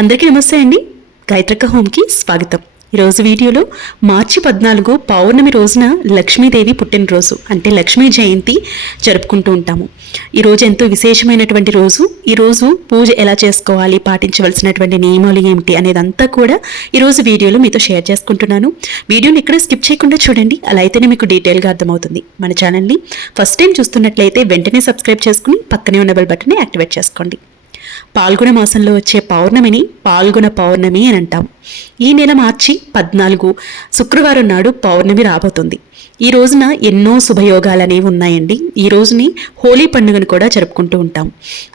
అందరికీ నమస్తే అండి. గాయత్రక్క హోమ్కి స్వాగతం. ఈరోజు వీడియోలో మార్చి 14 పౌర్ణమి రోజున లక్ష్మీదేవి పుట్టినరోజు అంటే లక్ష్మీ జయంతి జరుపుకుంటూ ఉంటాము. ఈరోజు ఎంతో విశేషమైనటువంటి రోజు. ఈరోజు పూజ ఎలా చేసుకోవాలి, పాటించవలసినటువంటి నియమాలు ఏమిటి అనేదంతా కూడా ఈరోజు వీడియోలో మీతో షేర్ చేసుకుంటున్నాను. వీడియోని ఇక్కడ స్కిప్ చేయకుండా చూడండి, అలా అయితేనే మీకు డీటెయిల్గా అర్థమవుతుంది. మన ఛానల్ని ఫస్ట్ టైం చూస్తున్నట్లయితే వెంటనే సబ్స్క్రైబ్ చేసుకుని పక్కనే ఉన్న బెల్ బటన్ని యాక్టివేట్ చేసుకోండి. పాల్గొన మాసంలో వచ్చే పౌర్ణమిని పాల్గొన పౌర్ణమి అని అంటాం. ఈ నెల మార్చి 14 శుక్రవారం నాడు పౌర్ణమి రాబోతుంది. ఈ రోజున ఎన్నో శుభయోగాలు అనేవి ఉన్నాయండి. ఈ రోజుని హోలీ పండుగను కూడా జరుపుకుంటూ ఉంటాం.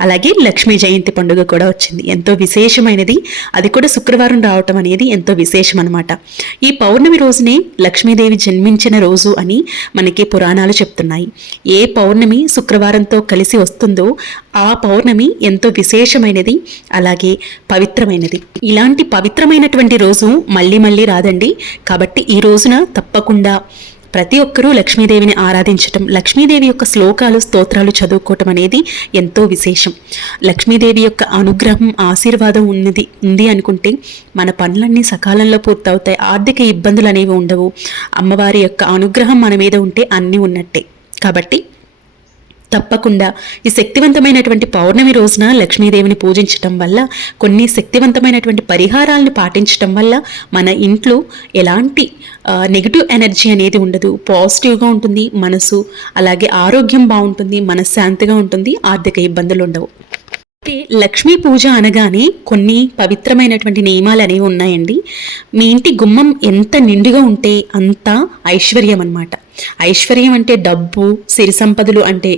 అలాగే లక్ష్మీ జయంతి పండుగ కూడా వచ్చింది, ఎంతో విశేషమైనది. అది కూడా శుక్రవారం రావటం అనేది ఎంతో విశేషం అనమాట. ఈ పౌర్ణమి రోజునే లక్ష్మీదేవి జన్మించిన రోజు అని మనకి పురాణాలు చెప్తున్నాయి. ఏ పౌర్ణమి శుక్రవారంతో కలిసి వస్తుందో ఆ పౌర్ణమి ఎంతో విశేషమైనది, అలాగే పవిత్రమైనది. ఇలాంటి పవిత్రమైనటువంటి రోజు మళ్ళీ మళ్ళీ రాదండి. కాబట్టి ఈ రోజున తప్పకుండా ప్రతి ఒక్కరూ లక్ష్మీదేవిని ఆరాధించటం, లక్ష్మీదేవి యొక్క శ్లోకాలు స్తోత్రాలు చదువుకోవటం అనేది ఎంతో విశేషం. లక్ష్మీదేవి యొక్క అనుగ్రహం ఆశీర్వాదం ఉంది అనుకుంటే మన పనులన్నీ సకాలంలో పూర్తవుతాయి, ఆర్థిక ఇబ్బందులు అనేవి ఉండవు. అమ్మవారి యొక్క అనుగ్రహం మన మీద ఉంటే అన్నీ ఉన్నట్టే. కాబట్టి తప్పకుండా ఈ శక్తివంతమైనటువంటి పౌర్ణమి రోజున లక్ష్మీదేవిని పూజించటం వల్ల, కొన్ని శక్తివంతమైనటువంటి పరిహారాలను పాటించటం వల్ల మన ఇంట్లో ఎలాంటి నెగిటివ్ ఎనర్జీ అనేది ఉండదు, పాజిటివ్గా ఉంటుంది మనసు, అలాగే ఆరోగ్యం బాగుంటుంది, మనశ్శాంతిగా ఉంటుంది, ఆర్థిక ఇబ్బందులు ఉండవు. లక్ష్మీ పూజ అనగానే కొన్ని పవిత్రమైనటువంటి నియమాలు అనేవి ఉన్నాయండి. మీ ఇంటి గుమ్మం ఎంత నిండుగా ఉంటే అంత ఐశ్వర్యం అన్నమాట. ఐశ్వర్యం అంటే డబ్బు, సిరి సంపదలు అంటే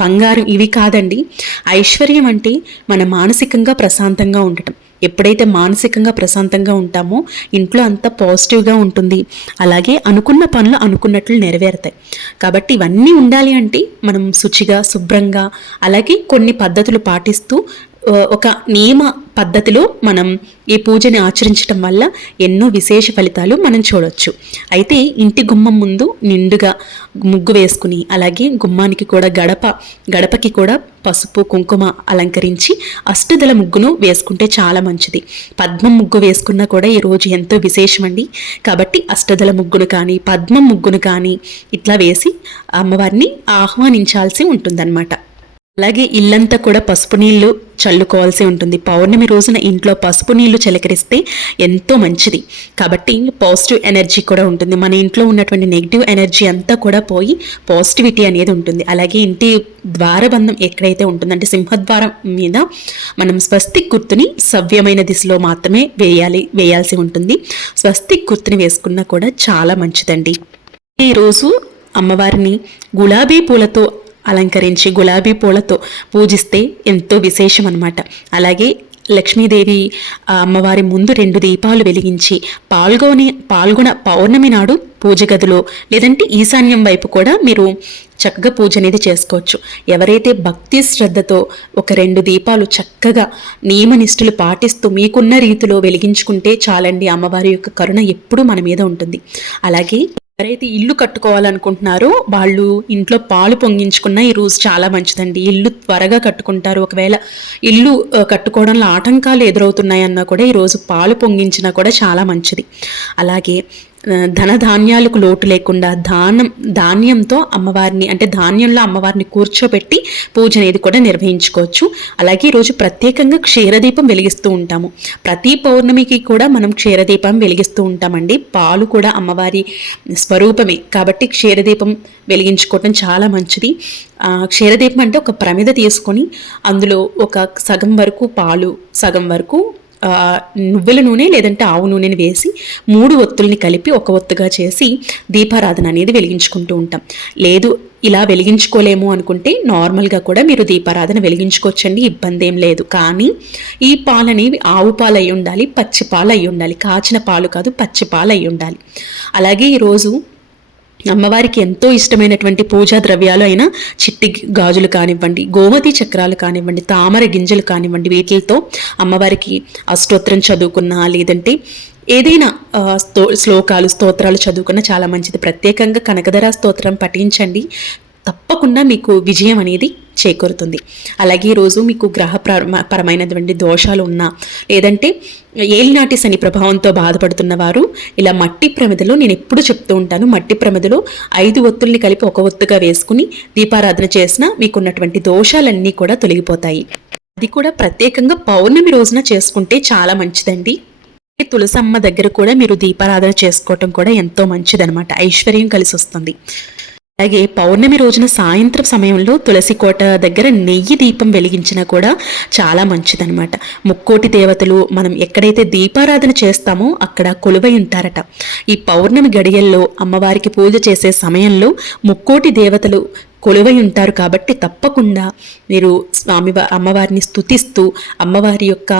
బంగారం ఇవి కాదండి. ఐశ్వర్యం అంటే మన మానసికంగా ప్రశాంతంగా ఉండటం. ఎప్పుడైతే మానసికంగా ప్రశాంతంగా ఉంటామో ఇంట్లో అంతా పాజిటివ్గా ఉంటుంది, అలాగే అనుకున్న పనులు అనుకున్నట్లు నెరవేరుతాయి. కాబట్టి ఇవన్నీ ఉండాలి అంటే మనం శుచిగా, శుభ్రంగా, అలాగే కొన్ని పద్ధతులు పాటిస్తూ ఒక నియమ పద్ధతిలో మనం ఈ పూజని ఆచరించడం వల్ల ఎన్నో విశేష ఫలితాలు మనం చూడవచ్చు. అయితే ఇంటి గుమ్మం ముందు నిండుగా ముగ్గు వేసుకుని, అలాగే గుమ్మానికి కూడా గడపకి కూడా పసుపు కుంకుమ అలంకరించి అష్టదళ ముగ్గును వేసుకుంటే చాలా మంచిది. పద్మం ముగ్గు వేసుకున్నా కూడా ఈరోజు ఎంతో విశేషమండి. కాబట్టి అష్టదళ ముగ్గును కానీ పద్మం ముగ్గును కానీ ఇట్లా వేసి అమ్మవారిని ఆహ్వానించాల్సి ఉంటుందన్నమాట. అలాగే ఇల్లంతా కూడా పసుపు నీళ్లు చల్లుకోవాల్సి ఉంటుంది. పౌర్ణమి రోజున ఇంట్లో పసుపు నీళ్లు చిలకరిస్తే ఎంతో మంచిది. కాబట్టి పాజిటివ్ ఎనర్జీ కూడా ఉంటుంది. మన ఇంట్లో ఉన్నటువంటి నెగిటివ్ ఎనర్జీ అంతా కూడా పోయి పాజిటివిటీ అనేది ఉంటుంది. అలాగే ఇంటి ద్వారబంధం ఎక్కడైతే ఉంటుందంటే సింహద్వారం మీద మనం స్వస్తిక్ గుర్తుని సవ్యమైన దిశలో మాత్రమే వేయాల్సి ఉంటుంది. స్వస్తిక్ గుర్తుని వేసుకున్నా కూడా చాలా మంచిదండి. ఈరోజు అమ్మవారిని గులాబీ పూలతో అలంకరించి గులాబీ పూలతో పూజిస్తే ఎంతో విశేషం అన్నమాట. అలాగే లక్ష్మీదేవి అమ్మవారి ముందు 2 దీపాలు వెలిగించి పాల్గొన పౌర్ణమి నాడు పూజ గదిలో లేదంటే ఈశాన్యం వైపు కూడా మీరు చక్కగా పూజ అనేది చేసుకోవచ్చు. ఎవరైతే భక్తి శ్రద్ధతో ఒక 2 దీపాలు చక్కగా నియమనిష్ఠులు పాటిస్తూ మీకున్న రీతిలో వెలిగించుకుంటే చాలండి. అమ్మవారి యొక్క కరుణ ఎప్పుడూ మన మీద ఉంటుంది. అలాగే ఎవరైతే ఇల్లు కట్టుకోవాలనుకుంటున్నారో వాళ్ళు ఇంట్లో పాలు పొంగించుకున్న ఈ రోజు చాలా మంచిదండి. ఇల్లు త్వరగా కట్టుకుంటారు. ఒకవేళ ఇల్లు కట్టుకోవడంలో ఆటంకాలు ఎదురవుతున్నాయన్నా కూడా ఈరోజు పాలు పొంగించినా కూడా చాలా మంచిది. అలాగే ధనధాన్యాలకు లోటు లేకుండా ధాన్యంతో అమ్మవారిని అంటే ధాన్యంలో అమ్మవారిని కూర్చోబెట్టి పూజ అనేది కూడా నిర్వహించుకోవచ్చు. అలాగే ఈరోజు ప్రత్యేకంగా క్షీరదీపం వెలిగిస్తూ ఉంటాము. ప్రతి పౌర్ణమికి కూడా మనం క్షీరదీపం వెలిగిస్తూ ఉంటామండి. పాలు కూడా అమ్మవారి స్వరూపమే కాబట్టి క్షీరదీపం వెలిగించుకోవటం చాలా మంచిది. క్షీరదీపం అంటే ఒక ప్రమిద తీసుకొని అందులో ఒక సగం వరకు పాలు, సగం వరకు నువ్వుల నూనె లేదంటే ఆవు నూనెని వేసి 3 ఒత్తుల్ని కలిపి ఒక ఒత్తుగా చేసి దీపారాధన అనేది వెలిగించుకుంటూ ఉంటాం. లేదు ఇలా వెలిగించుకోలేము అనుకుంటే నార్మల్గా కూడా మీరు దీపారాధన వెలిగించుకోవచ్చండి, ఇబ్బంది ఏం లేదు. కానీ ఈ పాలు అనేవి ఆవు పాలు అయి ఉండాలి, పచ్చి పాలు అయి ఉండాలి, కాచిన పాలు కాదు పచ్చి పాలు అయి ఉండాలి. అలాగే ఈరోజు అమ్మవారికి ఎంతో ఇష్టమైనటువంటి పూజా ద్రవ్యాలు అయిన చిట్టి గాజులు కానివ్వండి, గోమతి చక్రాలు కానివ్వండి, తామర గింజలు కానివ్వండి, వీటితో అమ్మవారికి అష్టోత్తరం చదువుకున్నా లేదంటే ఏదైనా శ్లోకాలు స్తోత్రాలు చదువుకున్న చాలా మంచిది. ప్రత్యేకంగా కనకధర స్తోత్రం పఠించండి, తప్పకుండా మీకు విజయం అనేది చేకూరుతుంది. అలాగే ఈరోజు మీకు పరమైనటువంటి దోషాలు ఉన్నా, లేదంటే ఏలినాటి శని ప్రభావంతో బాధపడుతున్న వారు ఇలా మట్టి ప్రమిదలో, నేను ఎప్పుడు చెప్తూ ఉంటాను, మట్టి ప్రమిదలో 5 ఒత్తుల్ని కలిపి ఒక ఒత్తుగా వేసుకుని దీపారాధన చేసినా మీకున్నటువంటి దోషాలన్నీ కూడా తొలగిపోతాయి. అది కూడా ప్రత్యేకంగా పౌర్ణమి రోజున చేసుకుంటే చాలా మంచిదండి. తులసమ్మ దగ్గర కూడా మీరు దీపారాధన చేసుకోవటం కూడా ఎంతో మంచిదనమాట, ఐశ్వర్యం కలిసి వస్తుంది. అలాగే పౌర్ణమి రోజున సాయంత్రం సమయంలో తులసి కోట దగ్గర నెయ్యి దీపం వెలిగించినా కూడా చాలా మంచిదనమాట. ముక్కోటి దేవతలు మనం ఎక్కడైతే దీపారాధన చేస్తామో అక్కడ కొలువై ఉంటారట. ఈ పౌర్ణమి గడియల్లో అమ్మవారికి పూజ చేసే సమయంలో ముక్కోటి దేవతలు కొలువై ఉంటారు. కాబట్టి తప్పకుండా మీరు అమ్మవారిని స్తుతిస్తూ, అమ్మవారి యొక్క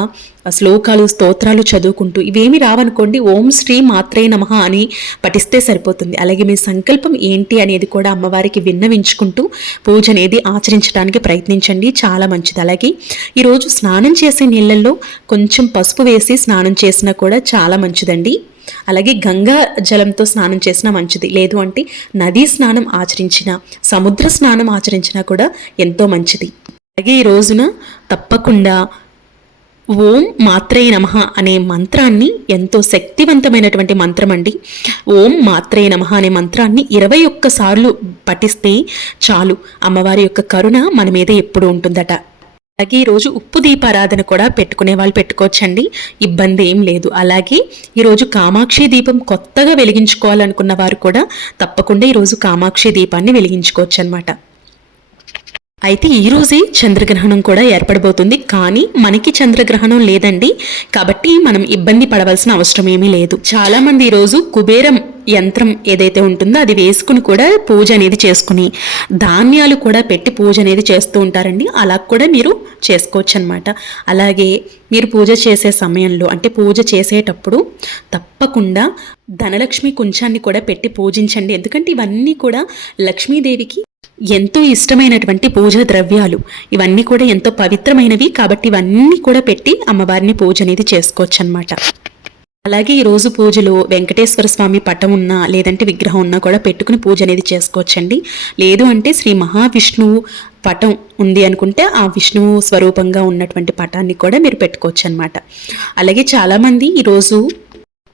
శ్లోకాలు, స్తోత్రాలు చదువుకుంటూ, ఇవేమి రావనుకోండి, ఓం శ్రీ మాత్రే నమః అని పఠిస్తే సరిపోతుంది. అలాగే మీ సంకల్పం ఏంటి అనేది కూడా అమ్మవారికి విన్నవించుకుంటూ పూజ అనేది ఆచరించడానికి ప్రయత్నించండి, చాలా మంచిది. అలాగే ఈరోజు స్నానం చేసే నీళ్ళల్లో కొంచెం పసుపు వేసి స్నానం చేసినా కూడా చాలా మంచిదండి. అలాగే గంగా జలంతో స్నానం చేసినా మంచిది. లేదు అంటే నదీ స్నానం ఆచరించిన, సముద్ర స్నానం ఆచరించినా కూడా ఎంతో మంచిది. అలాగే ఈ రోజున తప్పకుండా ఓం మాత్రే నమః అనే మంత్రాన్ని, ఎంతో శక్తివంతమైనటువంటి మంత్రం అండి. ఓం మాత్రే నమః అనే మంత్రాన్ని 21 సార్లు పఠిస్తే చాలు, అమ్మవారి యొక్క కరుణ మన మీద ఎప్పుడు ఉంటుందట. అలాగే ఈరోజు ఉప్పు దీపారాధన కూడా పెట్టుకునే వాళ్ళు పెట్టుకోవచ్చండి, ఇబ్బంది ఏం లేదు. అలాగే ఈరోజు కామాక్షి దీపం కొత్తగా వెలిగించుకోవాలనుకున్న వారు కూడా తప్పకుండా ఈరోజు కామాక్షి దీపాన్ని వెలిగించుకోవచ్చు అనమాట. అయితే ఈరోజే చంద్రగ్రహణం కూడా ఏర్పడబోతుంది, కానీ మనకి చంద్రగ్రహణం లేదండి, కాబట్టి మనం ఇబ్బంది పడవలసిన అవసరం ఏమీ లేదు. చాలామంది ఈరోజు కుబేరం యంత్రం ఏదైతే ఉంటుందో అది వేసుకుని కూడా పూజ అనేది చేసుకుని, ధాన్యాలు కూడా పెట్టి పూజ అనేది చేస్తూ ఉంటారండి. అలా కూడా మీరు చేసుకోవచ్చు అనమాట. అలాగే మీరు పూజ చేసే సమయంలో, అంటే పూజ చేసేటప్పుడు తప్పకుండా ధనలక్ష్మి కుంచాన్ని కూడా పెట్టి పూజించండి. ఎందుకంటే ఇవన్నీ కూడా లక్ష్మీదేవికి ఎంతో ఇష్టమైనటువంటి పూజా ద్రవ్యాలు, ఇవన్నీ కూడా ఎంతో పవిత్రమైనవి. కాబట్టి ఇవన్నీ కూడా పెట్టి అమ్మవారిని పూజ అనేది చేసుకోవచ్చు అనమాట. అలాగే ఈరోజు పూజలో వెంకటేశ్వర స్వామి పటం ఉన్నా, లేదంటే విగ్రహం ఉన్నా కూడా పెట్టుకుని పూజ అనేది చేసుకోవచ్చండి. లేదు అంటే శ్రీ మహావిష్ణువు పటం ఉంది అనుకుంటే ఆ విష్ణువు స్వరూపంగా ఉన్నటువంటి పటాన్ని కూడా మీరు పెట్టుకోవచ్చు అనమాట. అలాగే చాలామంది ఈరోజు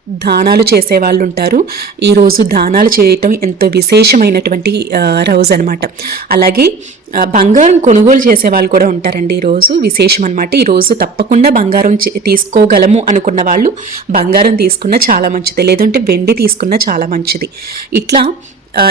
దానాలు చేసేవాళ్ళు ఉంటారు. ఈరోజు దానాలు చేయటం ఎంతో విశేషమైనటువంటి రోజు అనమాట. అలాగే బంగారం కొనుగోలు చేసేవాళ్ళు కూడా ఉంటారండి. ఈరోజు విశేషం అనమాట. ఈరోజు తప్పకుండా బంగారం తీసుకోగలము అనుకున్న వాళ్ళు బంగారం తీసుకున్నా చాలా మంచిది, లేదంటే వెండి తీసుకున్నా చాలా మంచిది. ఇట్లా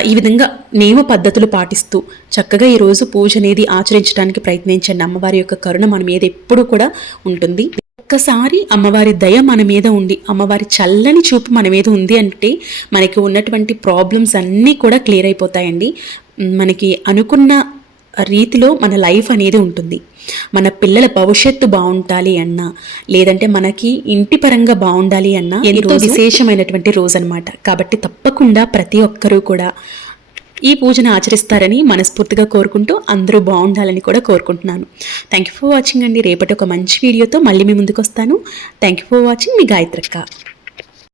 ఈ విధంగా నియమ పద్ధతులు పాటిస్తూ చక్కగా ఈరోజు పూజ అనేది ఆచరించడానికి ప్రయత్నించండి. అమ్మవారి యొక్క కరుణ మన మీద ఎప్పుడు కూడా ఉంటుంది. ఒక్కసారి అమ్మవారి దయ మన మీద ఉండి, అమ్మవారి చల్లని చూపు మన మీద ఉంది అంటే మనకి ఉన్నటువంటి ప్రాబ్లమ్స్ అన్నీ కూడా క్లియర్ అయిపోతాయండి. మనకి అనుకున్న రీతిలో మన లైఫ్ అనేది ఉంటుంది. మన పిల్లల భవిష్యత్తు బాగుండాలి అన్నా, లేదంటే మనకి ఇంటి పరంగా బాగుండాలి అన్నా ఎంతో విశేషమైనటువంటి రోజు అనమాట. కాబట్టి తప్పకుండా ప్రతి ఒక్కరూ కూడా ఈ పూజను ఆచరిస్తారని మనస్ఫూర్తిగా కోరుకుంటూ అందరూ బాగుండాలని కూడా కోరుకుంటున్నాను. థ్యాంక్ యూ ఫర్ వాచింగ్ అండి. రేపటి ఒక మంచి వీడియోతో మళ్ళీ మీ ముందుకు వస్తాను. Thank you for watching. మీ గాయత్రక్క.